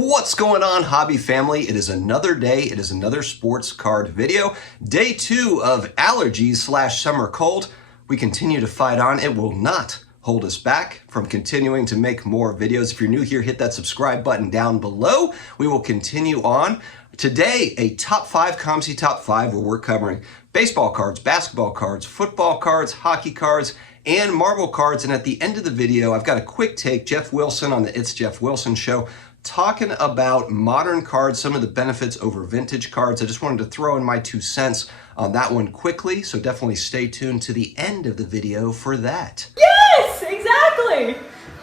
What's going on, hobby family? It is another day. It is another sports card video. Day 2 of allergies/summer cold. We continue to fight on. It will not hold us back from continuing to make more videos. If you're new here, hit that subscribe button down below. We will continue on. Today, a top 5 COMC top 5 where we're covering baseball cards, basketball cards, football cards, hockey cards, and marble cards. And at the end of the video, I've got a quick take. Geoff Wilson on the It's Geoff Wilson Show, talking about modern cards, some of the benefits over vintage cards. I just wanted to throw in my 2 cents on that one quickly, so definitely stay tuned to the end of the video for that. Yes, exactly.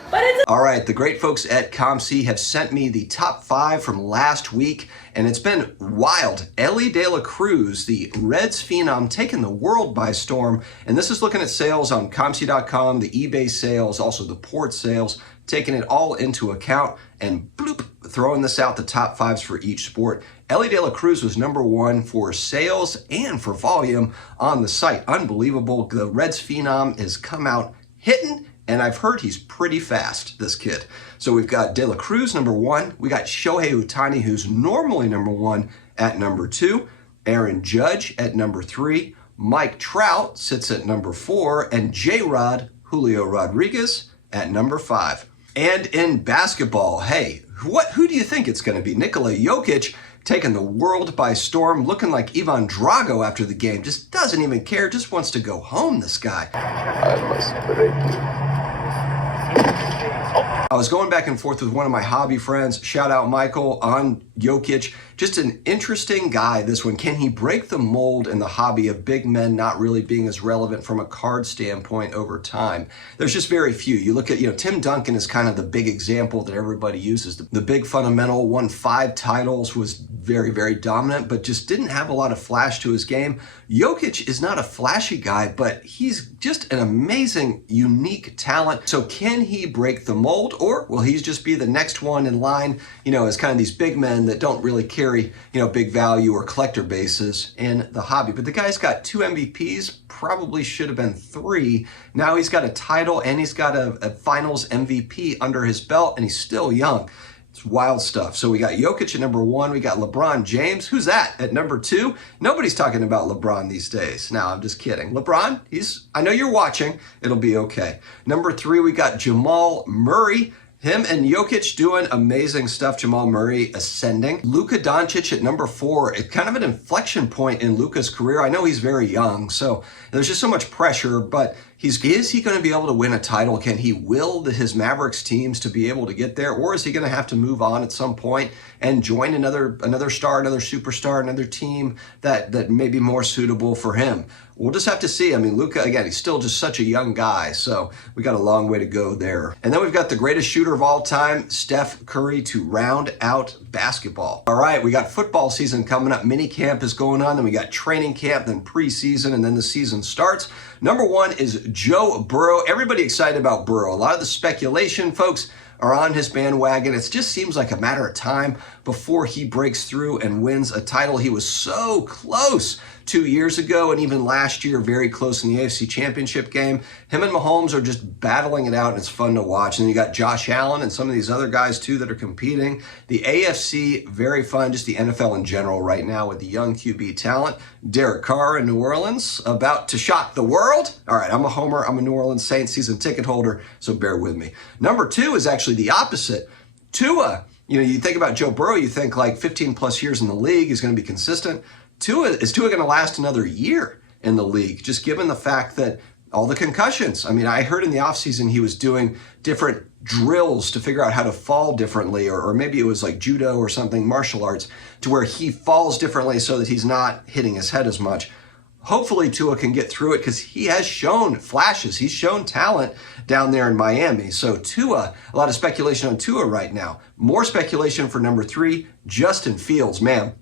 But it's all right, the great folks at COMC have sent me the top 5 from last week, and it's been wild. Elly De La Cruz, the Reds phenom, taking the world by storm, and this is looking at sales on COMC.com, the eBay sales, also the port sales, taking it all into account, and bloop, throwing this out, the top 5s for each sport. Elly De La Cruz was #1 for sales and for volume on the site. Unbelievable. The Reds phenom has come out hitting, and I've heard he's pretty fast, this kid. So we've got De La Cruz, #1. We got Shohei Ohtani, who's normally #1, at #2. Aaron Judge at #3. Mike Trout sits at #4. And J-Rod, Julio Rodriguez, at #5. And in basketball, hey, who do you think it's going to be? Nikola Jokic taking the world by storm, looking like Ivan Drago after the game. Just doesn't even care, just wants to go home, this guy. I was going back and forth with one of my hobby friends, shout out Michael, on Jokic. Just an interesting guy, this one. Can he break the mold in the hobby of big men not really being as relevant from a card standpoint over time? There's just very few. You look at, Tim Duncan is kind of the big example that everybody uses. The big fundamental, won 5 titles, was very, very dominant, but just didn't have a lot of flash to his game. Jokic is not a flashy guy, but he's just an amazing, unique talent. So can he break the mold, or will he just be the next one in line, as kind of these big men that don't really carry, big value or collector bases in the hobby? But the guy's got 2 MVPs, probably should have been 3. Now he's got a title and he's got a finals MVP under his belt, and he's still young. It's wild stuff. So we got Jokic at #1. We got LeBron James. Who's that at #2? Nobody's talking about LeBron these days. No, I'm just kidding. LeBron, I know you're watching. It'll be okay. #3, we got Jamal Murray. Him and Jokic doing amazing stuff. Jamal Murray ascending. Luka Doncic at #4. It's kind of an inflection point in Luka's career. I know he's very young, so there's just so much pressure, but is he going to be able to win a title? Can he will his Mavericks teams to be able to get there? Or is he going to have to move on at some point and join another star, another superstar, another team that may be more suitable for him? We'll just have to see. I mean, Luka, again, he's still just such a young guy, so we got a long way to go there. And then we've got the greatest shooter of all time, Steph Curry, to round out basketball. All right, we got football season coming up. Mini camp is going on. Then we got training camp, then preseason, and then the season starts. #1 is Joe Burrow. Everybody excited about Burrow. A lot of the speculation, folks, are on his bandwagon. It just seems like a matter of time before he breaks through and wins a title. He was so close 2 years ago, and even last year, very close in the AFC Championship game. Him and Mahomes are just battling it out, and it's fun to watch. And then you got Josh Allen and some of these other guys, too, that are competing. The AFC, very fun. Just the NFL in general right now with the young QB talent. Derek Carr in New Orleans, about to shock the world. All right, I'm a homer. I'm a New Orleans Saints season ticket holder, so bear with me. #2 is actually the opposite. Tua. You think about Joe Burrow, you think like 15-plus years in the league, he's going to be consistent. Is Tua going to last another year in the league, just given the fact that all the concussions? I mean, I heard in the offseason he was doing different drills to figure out how to fall differently, or maybe it was like judo or something, martial arts, to where he falls differently so that he's not hitting his head as much. Hopefully Tua can get through it, because he has shown flashes. He's shown talent down there in Miami. So Tua, a lot of speculation on Tua right now. More speculation for #3, Justin Fields. Man,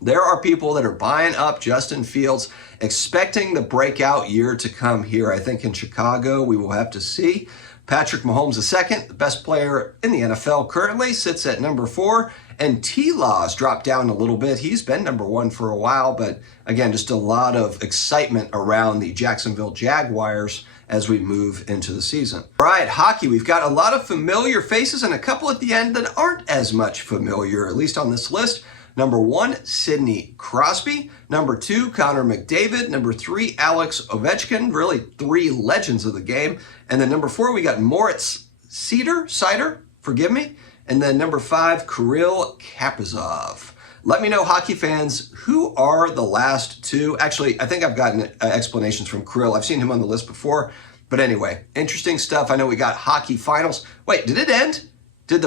there are people that are buying up Justin Fields, expecting the breakout year to come here. I think in Chicago, we will have to see. Patrick Mahomes II, the best player in the NFL currently, sits at #4. And T-Law's dropped down a little bit. He's been #1 for a while, but again, just a lot of excitement around the Jacksonville Jaguars as we move into the season. All right, hockey, we've got a lot of familiar faces and a couple at the end that aren't as much familiar, at least on this list. Number 1, Sidney Crosby. Number 2, Connor McDavid. Number 3, Alex Ovechkin. Really 3 legends of the game. And then number 4, we got Moritz Seider, forgive me. And then number 5, Kirill Kaprizov. Let me know, hockey fans, who are the last 2? Actually, I think I've gotten explanations from Kirill. I've seen him on the list before. But anyway, interesting stuff. I know we got hockey finals. Wait, did it end? Did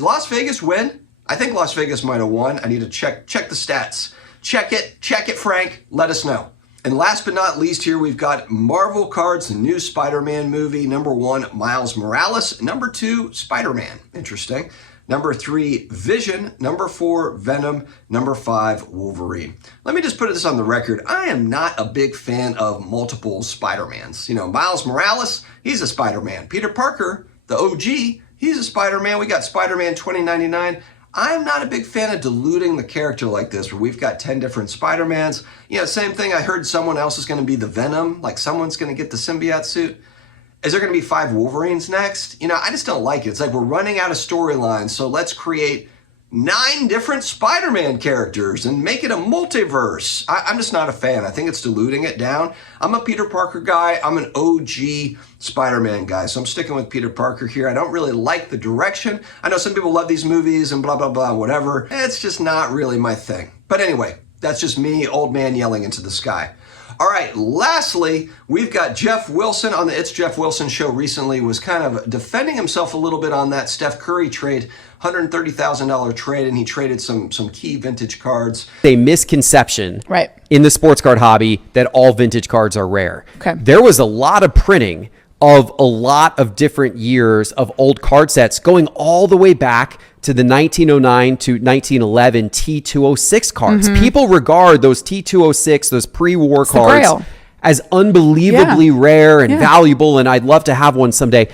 Las Vegas win? I think Las Vegas might have won. I need to check the stats. Check it, Frank. Let us know. And last but not least here, we've got Marvel cards, the new Spider-Man movie. Number 1, Miles Morales. Number 2, Spider-Man. Interesting. Number 3, Vision. Number 4, Venom. Number 5, Wolverine. Let me just put this on the record. I am not a big fan of multiple Spider-Mans. You know, Miles Morales, he's a Spider-Man. Peter Parker, the OG, he's a Spider-Man. We got Spider-Man 2099. I'm not a big fan of diluting the character like this, where we've got 10 different Spider-Mans. You know, same thing, I heard someone else is going to be the Venom, like someone's going to get the symbiote suit. Is there going to be 5 Wolverines next? You know, I just don't like it. It's like we're running out of storylines, so let's create 9 different Spider-Man characters and make it a multiverse. I'm just not a fan. I think it's diluting it down. I'm a Peter Parker guy. I'm an OG Spider-Man guy, so I'm sticking with Peter Parker here. I don't really like the direction. I know some people love these movies and blah, blah, blah, whatever. It's just not really my thing. But anyway, that's just me, old man yelling into the sky. All right, lastly, we've got Geoff Wilson on the It's Geoff Wilson show recently, was kind of defending himself a little bit on that Steph Curry trade, $130,000 trade, and he traded some key vintage cards. A misconception right. in the sports card hobby that all vintage cards are rare. Okay. There was a lot of printing of a lot of different years of old card sets going all the way back to the 1909 to 1911 T206 cards. People regard those T206, those pre-war cards, as unbelievably rare and valuable, and I'd love to have one someday.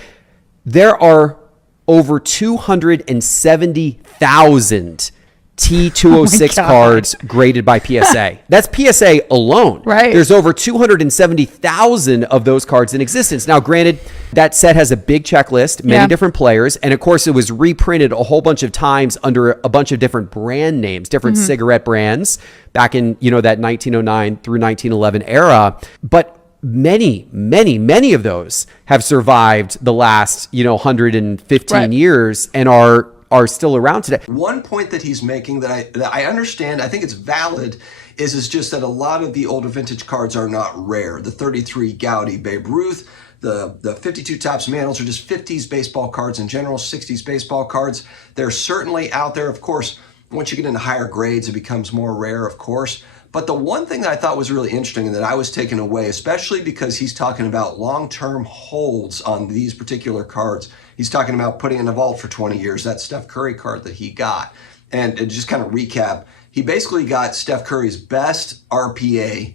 There are over 270,000 T206 cards graded by PSA. That's PSA alone. Right. There's over 270,000 of those cards in existence. Now, granted, that set has a big checklist, many different players, and of course, it was reprinted a whole bunch of times under a bunch of different brand names, different cigarette brands back in, you know, that 1909 through 1911 era. But many of those have survived the last, 115 years and are still around today. One point that he's making that I understand, I think it's valid, is just that a lot of the older vintage cards are not rare. The 33 Gaudy Babe Ruth, the 52 Topps Mantles are just 50s baseball cards in general, 60s baseball cards. They're certainly out there. Of course, once you get into higher grades, it becomes more rare, of course. But the one thing that I thought was really interesting and that I was taken away, especially because he's talking about long-term holds on these particular cards. He's talking about putting in a vault for 20 years, that Steph Curry card that he got. And just kind of recap, he basically got Steph Curry's best RPA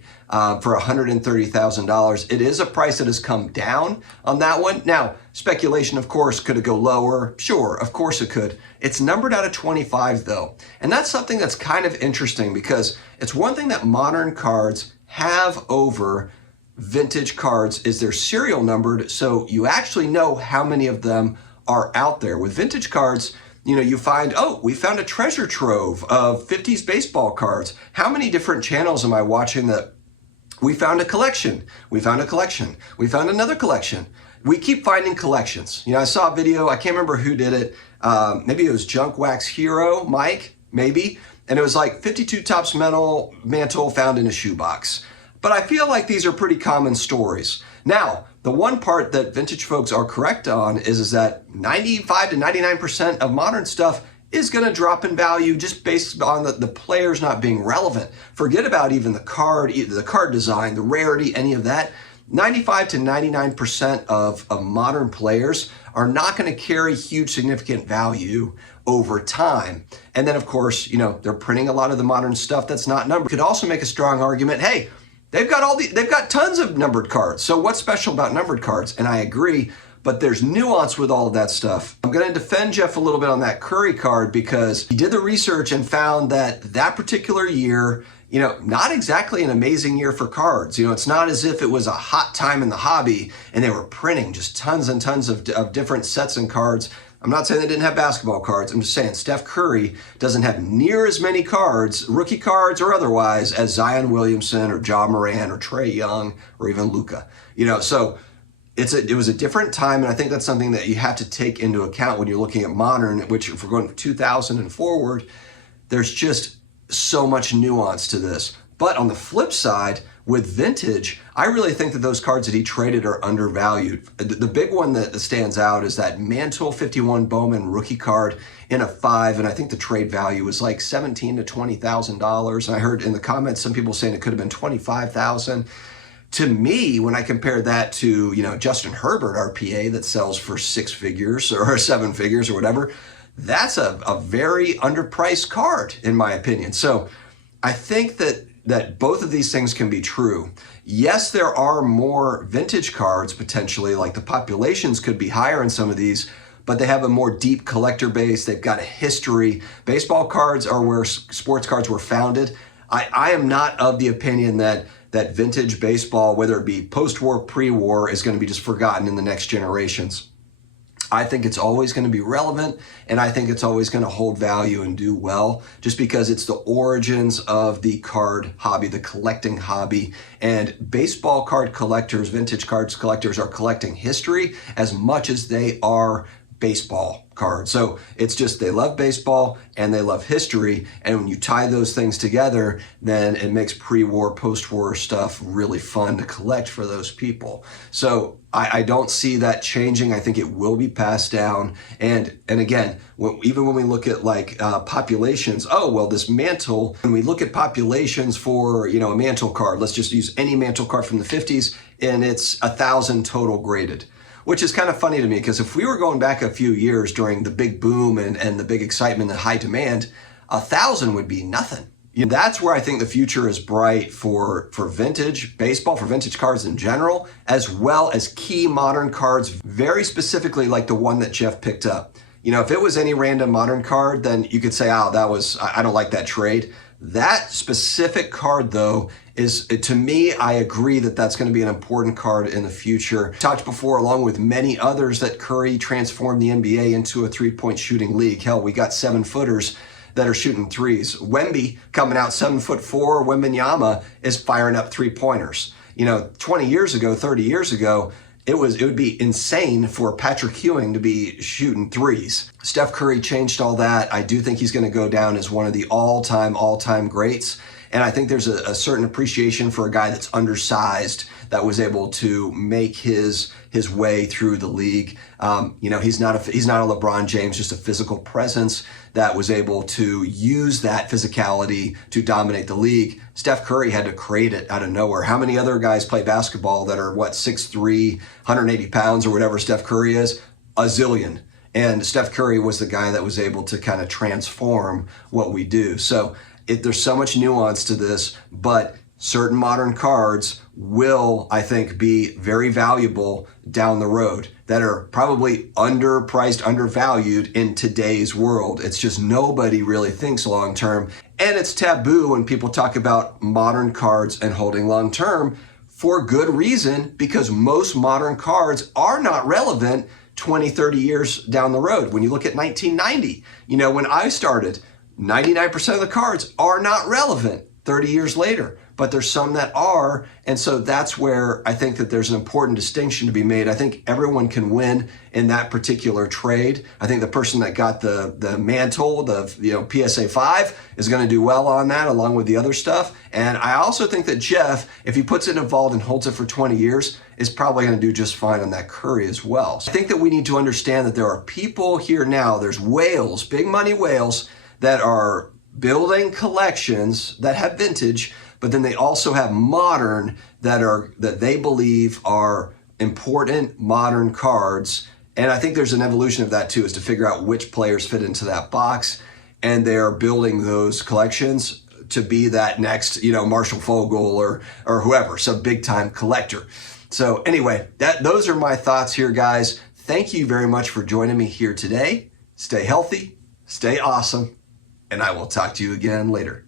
for $130,000. It is a price that has come down on that one. Now, speculation, of course, could it go lower? Sure, of course it could. It's numbered out of 25 though. And that's something that's kind of interesting because it's one thing that modern cards have over vintage cards is they're serial numbered, so you actually know how many of them are out there. With vintage cards, you find, oh, we found a treasure trove of 50s baseball cards. How many different channels am I watching that we found a collection, we found a collection, we found another collection. We keep finding collections. I saw a video, I can't remember who did it. Maybe it was Junk Wax Hero, Mike, maybe. And it was like 52 Topps mantle found in a shoebox. But I feel like these are pretty common stories. Now, the one part that vintage folks are correct on is that 95 to 99% of modern stuff is going to drop in value just based on the players not being relevant. Forget about even the card design, the rarity, any of that. 95 to 99% of modern players are not going to carry huge significant value over time. And then, of course, they're printing a lot of the modern stuff that's not numbered. Could also make a strong argument, hey, they've got tons of numbered cards. So what's special about numbered cards? And I agree, but there's nuance with all of that stuff. I'm going to defend Geoff a little bit on that Curry card because he did the research and found that particular year, not exactly an amazing year for cards. It's not as if it was a hot time in the hobby and they were printing just tons and tons of different sets and cards. I'm not saying they didn't have basketball cards. I'm just saying Steph Curry doesn't have near as many cards, rookie cards or otherwise, as Zion Williamson or Ja Morant or Trae Young or even Luka. So it was a different time, and I think that's something that you have to take into account when you're looking at modern, which if we're going from 2000 and forward, there's just so much nuance to this. But on the flip side, with vintage, I really think that those cards that he traded are undervalued. The big one that stands out is that Mantle 51 Bowman rookie card in a 5, and I think the trade value was like $17,000 to $20,000. I heard in the comments some people saying it could have been $25,000. To me, when I compare that to Justin Herbert RPA that sells for 6 figures or 7 figures or whatever, that's a very underpriced card in my opinion. So I think that both of these things can be true. Yes, there are more vintage cards potentially, like the populations could be higher in some of these, but they have a more deep collector base. They've got a history. Baseball cards are where sports cards were founded. I am not of the opinion that vintage baseball, whether it be post-war, pre-war, is going to be just forgotten in the next generations. I think it's always going to be relevant, and I think it's always going to hold value and do well just because it's the origins of the card hobby, the collecting hobby. And baseball card collectors, vintage cards collectors are collecting history as much as they are baseball cards. So it's just they love baseball and they love history. And when you tie those things together, then it makes pre-war, post-war stuff really fun to collect for those people. So I don't see that changing. I think it will be passed down. And again, even when we look at like populations, this Mantle, when we look at populations for, a Mantle card, let's just use any Mantle card from the 50s, and it's 1,000 total graded. Which is kind of funny to me because if we were going back a few years during the big boom and the big excitement and high demand, 1,000 would be nothing. That's where I think the future is bright for vintage baseball, for vintage cards in general, as well as key modern cards, very specifically like the one that Geoff picked up. If it was any random modern card, then you could say, I don't like that trade. That specific card, though, is, to me, I agree that that's going to be an important card in the future. Talked before, along with many others, that Curry transformed the NBA into a three-point shooting league. Hell, we got 7-footers that are shooting threes. Wemby coming out 7'4", Wembanyama is firing up 3-pointers. 20 years ago, 30 years ago, it would be insane for Patrick Ewing to be shooting threes. Steph Curry changed all that. I do think he's going to go down as one of the all-time greats. And I think there's a certain appreciation for a guy that's undersized that was able to make his way through the league. He's not a LeBron James, just a physical presence that was able to use that physicality to dominate the league. Steph Curry had to create it out of nowhere. How many other guys play basketball that are 6'3", 180 pounds or whatever Steph Curry is? A zillion. And Steph Curry was the guy that was able to kind of transform what we do. So there's so much nuance to this, but certain modern cards will, I think, be very valuable down the road that are probably underpriced, undervalued in today's world. It's just nobody really thinks long term. And it's taboo when people talk about modern cards and holding long term for good reason, because most modern cards are not relevant 20, 30 years down the road. When you look at 1990, when I started, 99% of the cards are not relevant 30 years later, but there's some that are. And so that's where I think that there's an important distinction to be made. I think everyone can win in that particular trade. I think the person that got the Mantle, the PSA 5 is going to do well on that along with the other stuff. And I also think that Geoff, if he puts it in a vault and holds it for 20 years, is probably going to do just fine on that Curry as well. So I think that we need to understand that there are people here now, there's whales, big money whales, that are building collections that have vintage, but then they also have modern that they believe are important modern cards. And I think there's an evolution of that too, is to figure out which players fit into that box. And they're building those collections to be that next, Marshall Fogel or whoever, some big time collector. So anyway, those are my thoughts here, guys. Thank you very much for joining me here today. Stay healthy, stay awesome, and I will talk to you again later.